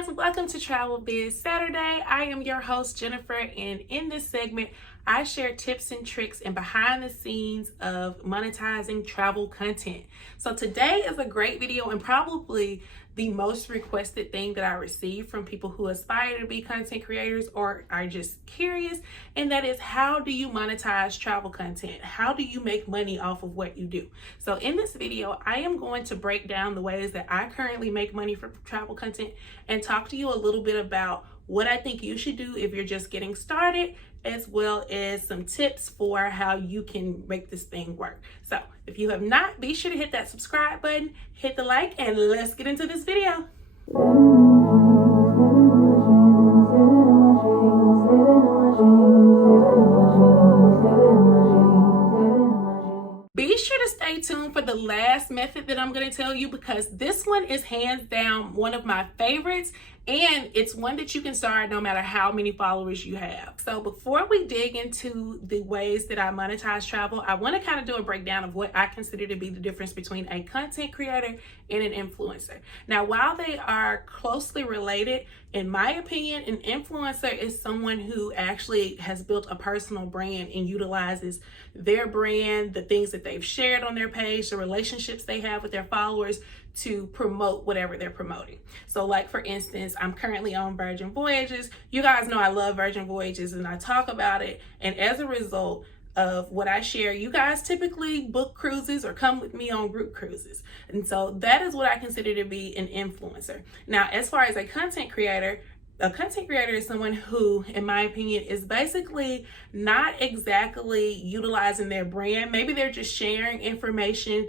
guys, welcome to Travel Biz Saturday. I am your host Jennifer, and in this segment I share tips and tricks and behind the scenes of monetizing travel content. So today is a great video and probably the most requested thing that I receive from people who aspire to be content creators or are just curious, and that is, how do you monetize travel content? How do you make money off of what you do? So in this video, I am going to break down the ways that I currently make money from travel content and talk to you a little bit about what I think you should do if you're just getting started, as well as some tips for how you can make this thing work. So if you have not, be sure to hit that subscribe button, hit the like, and let's get into this video. Be sure to stay tuned for the last method that I'm going to tell you, because this one is hands down one of my favorites, and it's one that you can start no matter how many followers you have. So before we dig into the ways that I monetize travel, I want to kind of do a breakdown of what I consider to be the difference between a content creator and an influencer. Now, while they are closely related, in my opinion, an influencer is someone who actually has built a personal brand and utilizes their brand, the things that they've shared on their page, the relationships they have with their followers to promote whatever they're promoting. So like, for instance, I'm currently on Virgin Voyages. You guys know I love Virgin Voyages and I talk about it. And as a result of what I share, you guys typically book cruises or come with me on group cruises. And so that is what I consider to be an influencer. Now, as far as a content creator is someone who, in my opinion, is basically not exactly utilizing their brand. Maybe they're just sharing information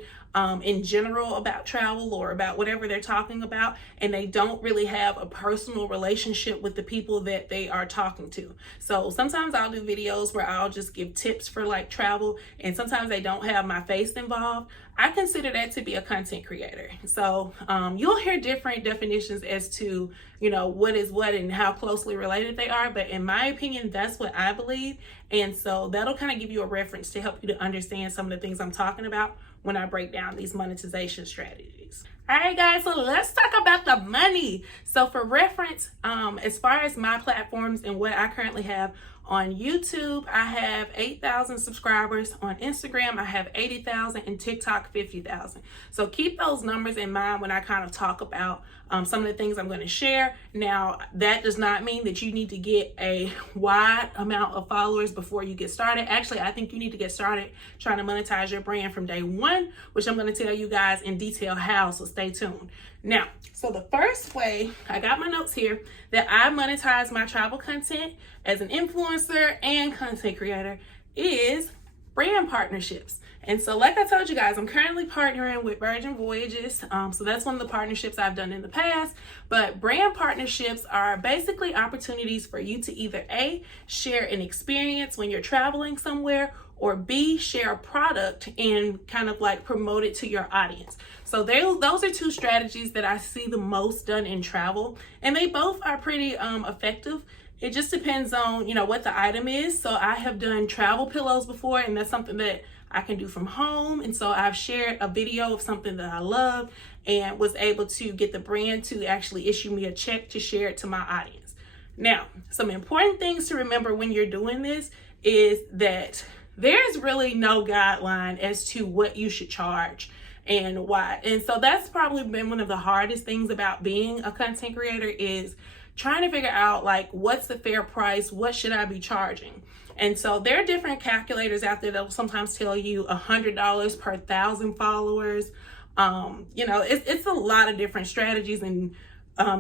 in general about travel or about whatever they're talking about, and they don't really have a personal relationship with the people that they are talking to. So sometimes I'll do videos where I'll just give tips for like travel, and sometimes they don't have my face involved. I consider that to be a content creator. So you'll hear different definitions as to, what is what and how closely related they are. But in my opinion, that's what I believe. And so that'll kind of give you a reference to help you to understand some of the things I'm talking about when I break down these monetization strategies. All right, guys, so let's talk about the money. So for reference, as far as my platforms and what I currently have, on YouTube, I have 8,000 subscribers. On Instagram, I have 80,000, and TikTok 50,000. So keep those numbers in mind when I kind of talk about some of the things I'm going to share. Now, that does not mean that you need to get a wide amount of followers before you get started. Actually, I think you need to get started trying to monetize your brand from day one, which I'm going to tell you guys in detail how, so stay tuned. Now, so the first way, I got my notes here, that I monetize my travel content as an influencer and content creator is brand partnerships. And so like I told you guys, I'm currently partnering with Virgin Voyages. So that's one of the partnerships I've done in the past. But brand partnerships are basically opportunities for you to either A, share an experience when you're traveling somewhere, or B, share a product and kind of like promote it to your audience. So those are two strategies that I see the most done in travel, and they both are pretty effective. It just depends on, what the item is. So I have done travel pillows before, and that's something that I can do from home. And so I've shared a video of something that I love and was able to get the brand to actually issue me a check to share it to my audience. Now, some important things to remember when you're doing this is that there's really no guideline as to what you should charge and why. And so that's probably been one of the hardest things about being a content creator, is trying to figure out like, what's the fair price? What should I be charging? And so there are different calculators out there that will sometimes tell you $100 per 1,000 followers. It's a lot of different strategies and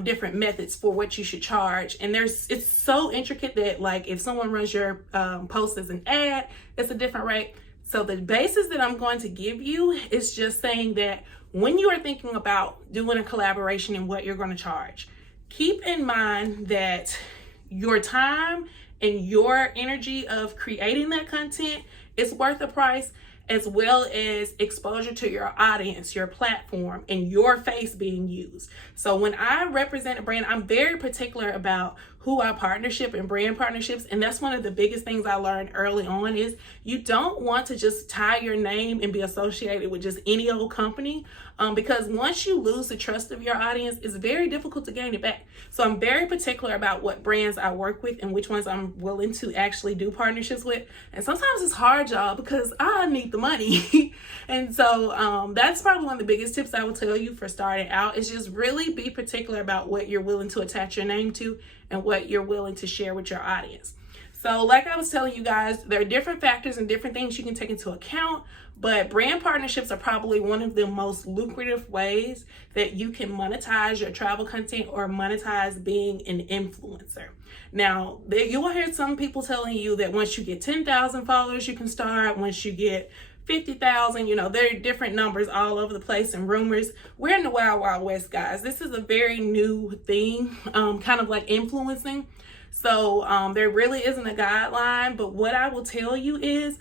different methods for what you should charge. And it's so intricate that like, if someone runs your post as an ad, it's a different rate. So the basis that I'm going to give you is just saying that when you are thinking about doing a collaboration and what you're going to charge, keep in mind that your time and your energy of creating that content is worth the price, as well as exposure to your audience, your platform, and your face being used. So when I represent a brand, I'm very particular about who I partnership and brand partnerships. And that's one of the biggest things I learned early on is you don't want to just tie your name and be associated with just any old company, because once you lose the trust of your audience, it's very difficult to gain it back. So I'm very particular about what brands I work with and which ones I'm willing to actually do partnerships with. And sometimes it's hard, y'all, because I need the money. And so that's probably one of the biggest tips I would tell you for starting out is just really be particular about what you're willing to attach your name to and what you're willing to share with your audience. So like I was telling you guys, there are different factors and different things you can take into account, but brand partnerships are probably one of the most lucrative ways that you can monetize your travel content or monetize being an influencer. Now, you will hear some people telling you that once you get 10,000 followers, you can start. Once you get 50,000, there are different numbers all over the place and rumors. We're in the wild, wild west, guys. This is a very new thing, kind of like influencing. So there really isn't a guideline, but what I will tell you is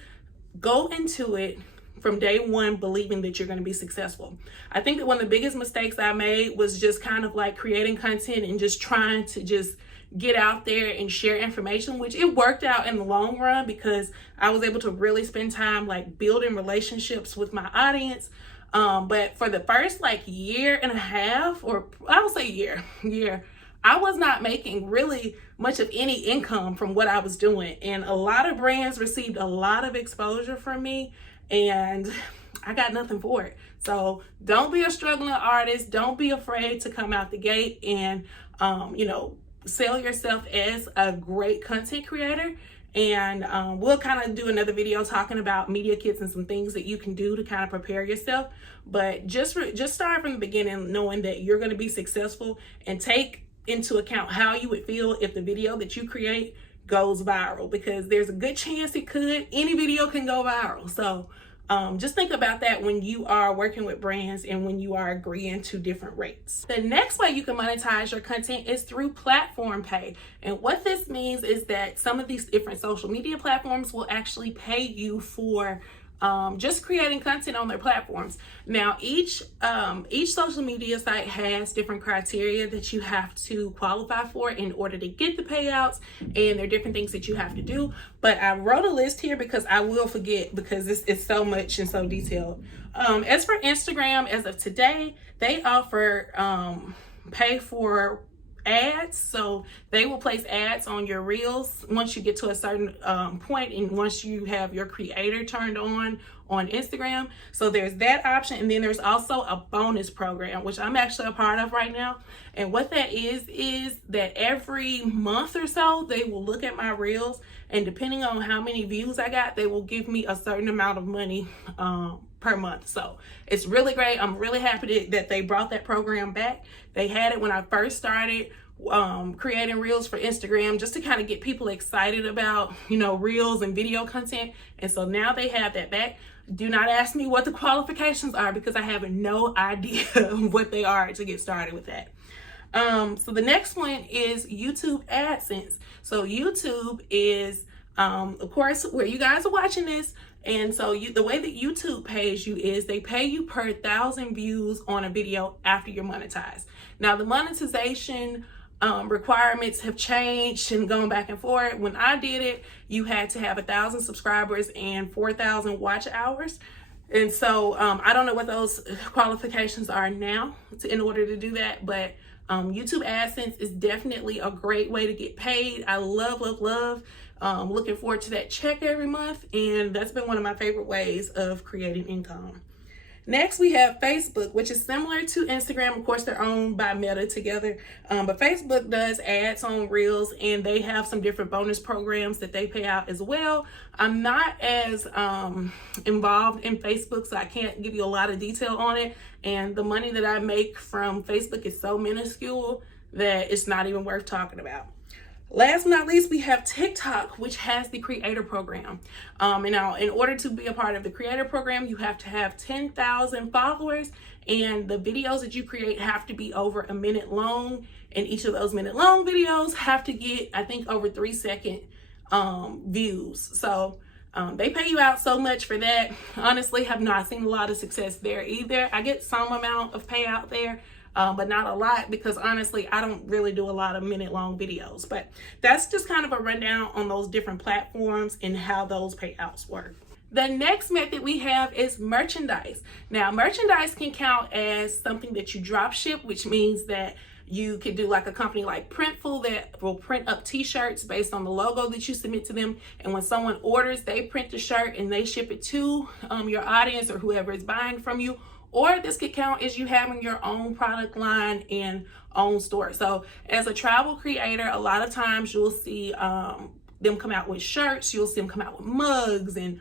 go into it from day one believing that you're going to be successful. I think that one of the biggest mistakes I made was just kind of like creating content and just trying to just get out there and share information, which it worked out in the long run because I was able to really spend time like building relationships with my audience. But for the first like year and a half, or I would say year, I was not making really much of any income from what I was doing. And a lot of brands received a lot of exposure from me and I got nothing for it. So don't be a struggling artist. Don't be afraid to come out the gate and, sell yourself as a great content creator. And we'll kind of do another video talking about media kits and some things that you can do to kind of prepare yourself. But just start from the beginning knowing that you're going to be successful, and take into account how you would feel if the video that you create goes viral, because there's a good chance it could. Any video can go viral. So just think about that when you are working with brands and when you are agreeing to different rates. The next way you can monetize your content is through platform pay. And what this means is that some of these different social media platforms will actually pay you for just creating content on their platforms. Now, each social media site has different criteria that you have to qualify for in order to get the payouts, and there are different things that you have to do. But I wrote a list here because I will forget, because it's so much and so detailed. As for Instagram, as of today, they offer pay for ads. So they will place ads on your reels once you get to a certain point, and once you have your creator turned on Instagram. So there's that option, and then there's also a bonus program, which I'm actually a part of right now. And what that is that every month or so they will look at my reels, and depending on how many views I got, they will give me a certain amount of money per month. So it's really great. I'm really happy that they brought that program back. They had it when I first started creating reels for Instagram, just to kind of get people excited about, reels and video content. And so now they have that back. Do not ask me what the qualifications are, because I have no idea what they are to get started with that. So the next one is YouTube AdSense. So YouTube is, of course, where you guys are watching this. And so the way that YouTube pays you is they pay you per 1,000 views on a video after you're monetized. Now, the monetization requirements have changed and gone back and forth. When I did it, you had to have 1,000 subscribers and 4,000 watch hours. And so I don't know what those qualifications are now in order to do that, but YouTube AdSense is definitely a great way to get paid. I love. Looking forward to that check every month, and that's been one of my favorite ways of creating income. Next, we have Facebook, which is similar to Instagram. Of course, they're owned by Meta together, but Facebook does ads on Reels, and they have some different bonus programs that they pay out as well. I'm not as involved in Facebook, so I can't give you a lot of detail on it, and the money that I make from Facebook is so minuscule that it's not even worth talking about. Last but not least, we have TikTok, which has the creator program. And now, in order to be a part of the creator program, you have to have 10,000 followers, and the videos that you create have to be over a minute long. And each of those minute long videos have to get, I think, over 3-second views. So they pay you out so much for that. Honestly, have not seen a lot of success there either. I get some amount of payout there. but not a lot, because honestly, I don't really do a lot of minute-long videos. But that's just kind of a rundown on those different platforms and how those payouts work. The next method we have is merchandise. Now, merchandise can count as something that you drop ship, which means that you could do like a company like Printful that will print up t-shirts based on the logo that you submit to them. And when someone orders, they print the shirt and they ship it to your audience or whoever is buying from you. Or this could count as you having your own product line and own store. So as a travel creator, a lot of times you'll see them come out with shirts, you'll see them come out with mugs and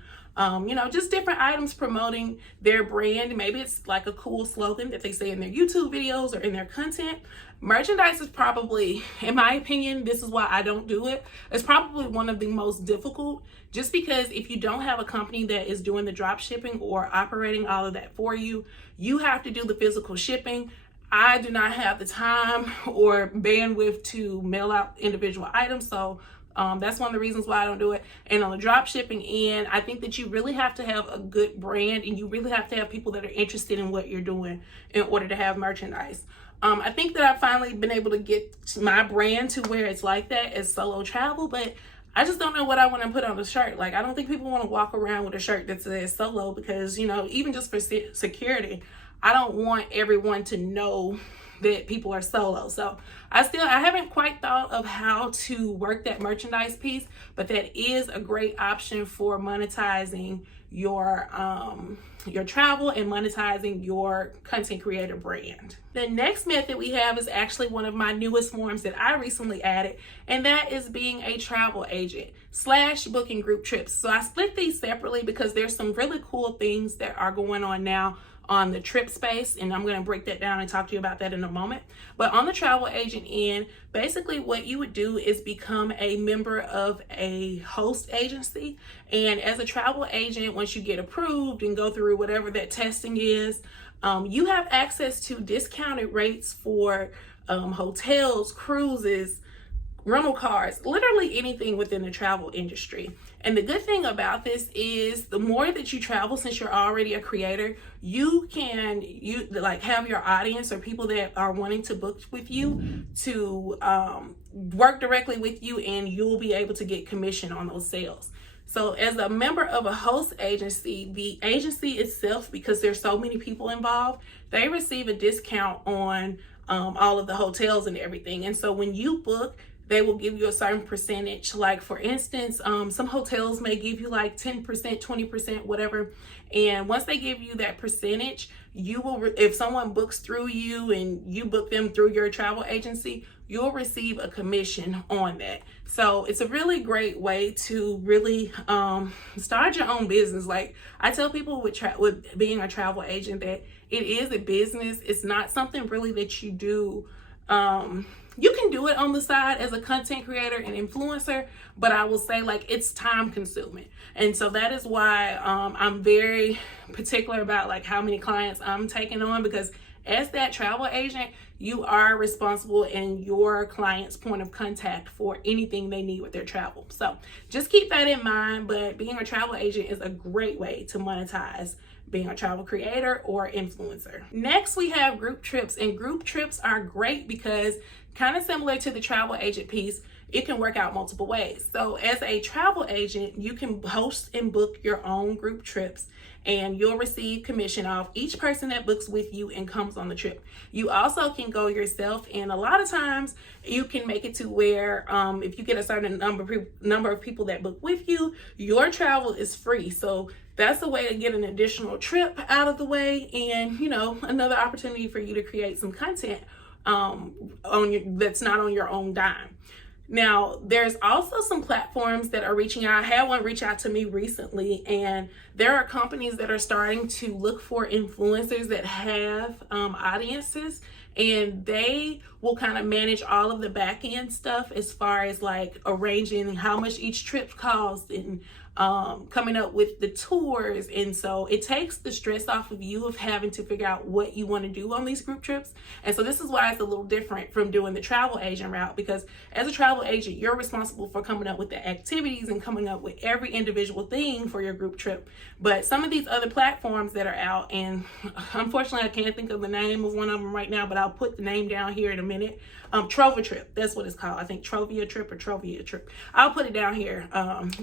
just different items promoting their brand. Maybe it's like a cool slogan that they say in their YouTube videos or in their content. Merchandise is probably, in my opinion, this is why I don't do it. It's probably one of the most difficult, just because if you don't have a company that is doing the drop shipping or operating all of that for you, you have to do the physical shipping. I do not have the time or bandwidth to mail out individual items. So that's one of the reasons why I don't do it. And on the drop shipping end, I think that you really have to have a good brand and you really have to have people that are interested in what you're doing in order to have merchandise. I think that I've finally been able to get my brand to where it's like that as Solo Travel, but I just don't know what I want to put on the shirt. Like, I don't think people want to walk around with a shirt that says Solo because, even just for security, I don't want everyone to know that people are solo. So I haven't quite thought of how to work that merchandise piece, but that is a great option for monetizing your travel and monetizing your content creator brand. The next method we have is actually one of my newest forms that I recently added, and that is being a travel agent / booking group trips. So I split these separately because there's some really cool things that are going on now on the trip space, and I'm going to break that down and talk to you about that in a moment. But on the travel agent end, basically what you would do is become a member of a host agency. And as a travel agent, once you get approved and go through whatever that testing is, you have access to discounted rates for hotels, cruises, rental cars, literally anything within the travel industry. And the good thing about this is the more that you travel, since you're already a creator, you have your audience or people that are wanting to book with you to work directly with you, and you'll be able to get commission on those sales. So as a member of a host agency, the agency itself, because there's so many people involved, they receive a discount on all of the hotels and everything. And so when you book, they will give you a certain percentage. Like, for instance, some hotels may give you like 10%, 20%, whatever. And once they give you that percentage, you will, if someone books through you and you book them through your travel agency, you'll receive a commission on that. So it's a really great way to really start your own business. Like, I tell people with being a travel agent that it is a business. It's not something really that you do. You can do it on the side as a content creator and influencer, but I will say, like, it's time consuming. And so that is why I'm very particular about like how many clients I'm taking on, because as that travel agent, you are responsible and your client's point of contact for anything they need with their travel. So just keep that in mind. But being a travel agent is a great way to monetize being a travel creator or influencer. Next, we have group trips, and group trips are great because, kind of similar to the travel agent piece, it can work out multiple ways. So as a travel agent, you can host and book your own group trips, and you'll receive commission off each person that books with you and comes on the trip. You also can go yourself, and a lot of times you can make it to where if you get a certain number of people that book with you, your travel is free. So that's a way to get an additional trip out of the way, and another opportunity for you to create some content that's not on your own dime. Now, there's also some platforms that are reaching out. I had one reach out to me recently, and there are companies that are starting to look for influencers that have audiences, and they will kind of manage all of the back end stuff as far as like arranging how much each trip costs and coming up with the tours. And so it takes the stress off of you of having to figure out what you want to do on these group trips. And so this is why it's a little different from doing the travel agent route, because as a travel agent, you're responsible for coming up with the activities and coming up with every individual thing for your group trip. But some of these other platforms that are out, and unfortunately I can't think of the name of one of them right now, but I'll put the name down here in a minute. Trova Trip, that's what it's called. I think Trovia Trip or Trovia Trip. I'll put it down here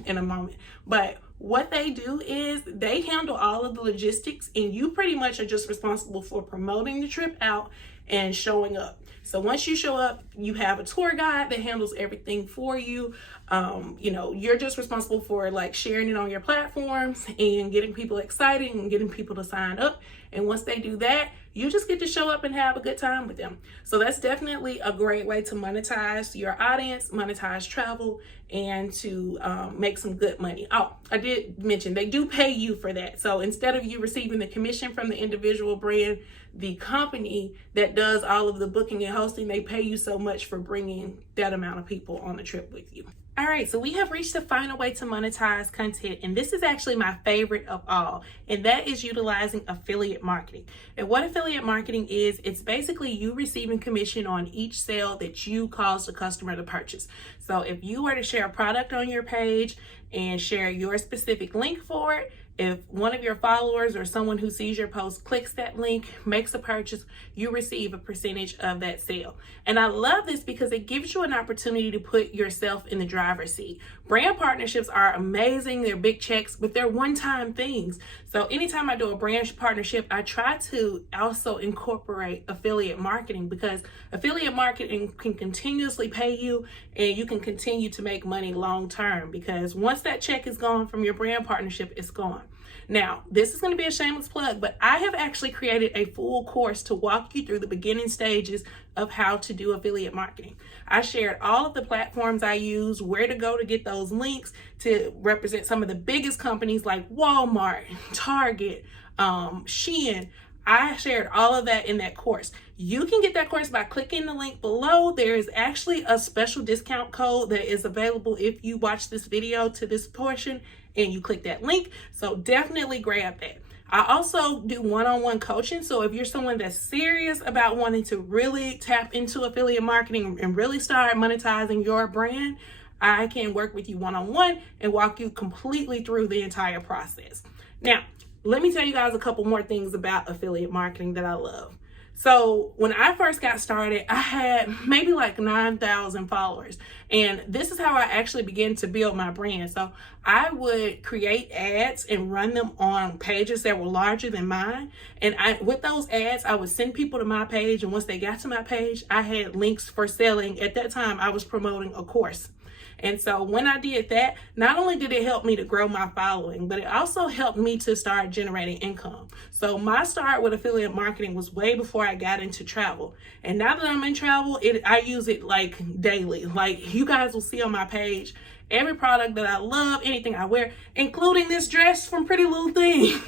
in a moment. But what they do is they handle all of the logistics, and you pretty much are just responsible for promoting the trip out and showing up. So once you show up, you have a tour guide that handles everything for you. You know, you're just responsible for like sharing it on your platforms and getting people excited and getting people to sign up. And once they do that, you just get to show up and have a good time with them. So that's definitely a great way to monetize your audience, monetize travel, and to make some good money. Oh, I did mention they do pay you for that. So instead of you receiving the commission from the individual brand, the company that does all of the booking and hosting, they pay you so much for bringing that amount of people on the trip with you. All right, so we have reached the final way to monetize content, and this is actually my favorite of all, and that is utilizing affiliate marketing. And what affiliate marketing is, it's basically you receiving commission on each sale that you cause the customer to purchase. So if you were to share a product on your page and share your specific link for it, if one of your followers or someone who sees your post clicks that link, makes a purchase, you receive a percentage of that sale. And I love this because it gives you an opportunity to put yourself in the driver's seat. Brand partnerships are amazing. They're big checks, but they're one-time things. So anytime I do a brand partnership, I try to also incorporate affiliate marketing, because affiliate marketing can continuously pay you and you can continue to make money long-term, because once that check is gone from your brand partnership, it's gone. Now, this is going to be a shameless plug, but I have actually created a full course to walk you through the beginning stages of how to do affiliate marketing. I shared all of the platforms I use, where to go to get those links to represent some of the biggest companies like Walmart, Target, Shein. I shared all of that in that course. You can get that course by clicking the link below. There is actually a special discount code that is available if you watch this video to this portion and you click that link. So definitely grab that. I also do one-on-one coaching. So if you're someone that's serious about wanting to really tap into affiliate marketing and really start monetizing your brand, I can work with you one-on-one and walk you completely through the entire process. Now, let me tell you guys a couple more things about affiliate marketing that I love. So when I first got started, I had maybe like 9,000 followers. And this is how I actually began to build my brand. So I would create ads and run them on pages that were larger than mine. And with those ads, I would send people to my page. And once they got to my page, I had links for selling. At that time, I was promoting a course. And so when I did that, not only did it help me to grow my following, but it also helped me to start generating income. So my start with affiliate marketing was way before I got into travel. And now that I'm in travel, I use it like daily. Like you guys will see on my page, every product that I love, anything I wear, including this dress from Pretty Little Thing.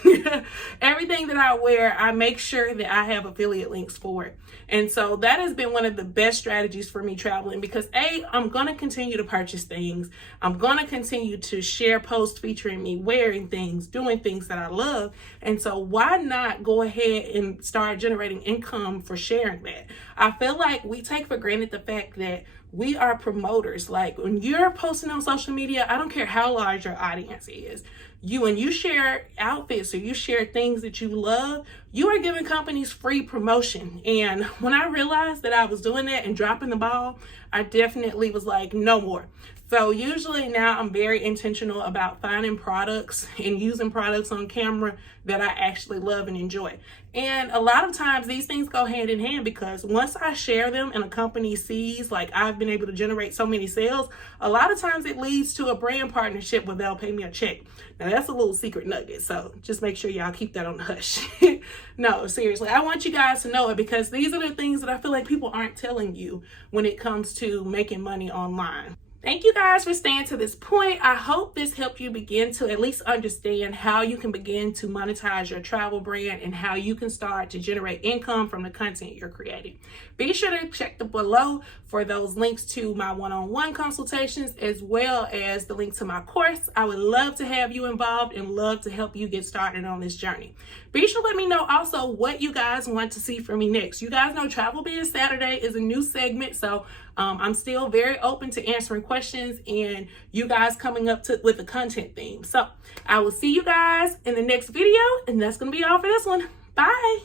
Everything that I wear, I make sure that I have affiliate links for it. And so that has been one of the best strategies for me traveling, because I'm going to continue to purchase things. I'm going to continue to share posts featuring me wearing things, doing things that I love. And so why not go ahead and start generating income for sharing that? I feel like we take for granted the fact that we are promoters. Like when you're posting on social media, I don't care how large your audience is. When you share outfits or you share things that you love, you are giving companies free promotion. And when I realized that I was doing that and dropping the ball, I definitely was like, no more. So usually now I'm very intentional about finding products and using products on camera that I actually love and enjoy. And a lot of times these things go hand in hand, because once I share them and a company sees like I've been able to generate so many sales, a lot of times it leads to a brand partnership where they'll pay me a check. Now that's a little secret nugget, so just make sure y'all keep that on the hush. No, seriously, I want you guys to know it, because these are the things that I feel like people aren't telling you when it comes to making money online. Thank you guys for staying to this point. I hope this helped you begin to at least understand how you can begin to monetize your travel brand and how you can start to generate income from the content you're creating. Be sure to check the below for those links to my one-on-one consultations as well as the link to my course. I would love to have you involved and love to help you get started on this journey. Be sure to let me know also what you guys want to see from me next. You guys know Travel Biz Saturday is a new segment, so I'm still very open to answering questions and you guys coming up with a content theme. So I will see you guys in the next video, and that's going to be all for this one. Bye.